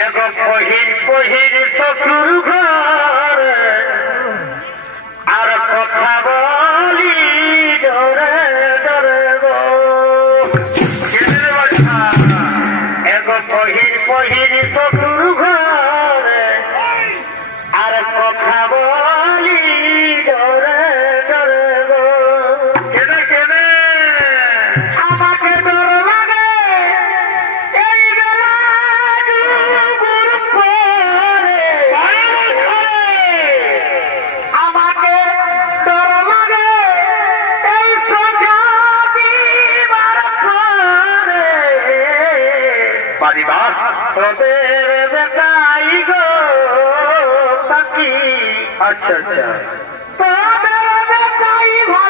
এগো পহির পহির শ্বশুর ঘর আর কথা বলি ডরে ডরে গো এগো পহির পহির শ্বশুর ঘর আর কথা বলি ডরে ডরে গো কেনে কেনে আমাকে ডর লাগে এই বেলা ডুবুর পরে আমাকে ডর লাগে এই সোজা দিবার পরে পরিবার তোদের বেটাই গো বাকি আচ্ছা আচ্ছা তোদের বেটাই ভালো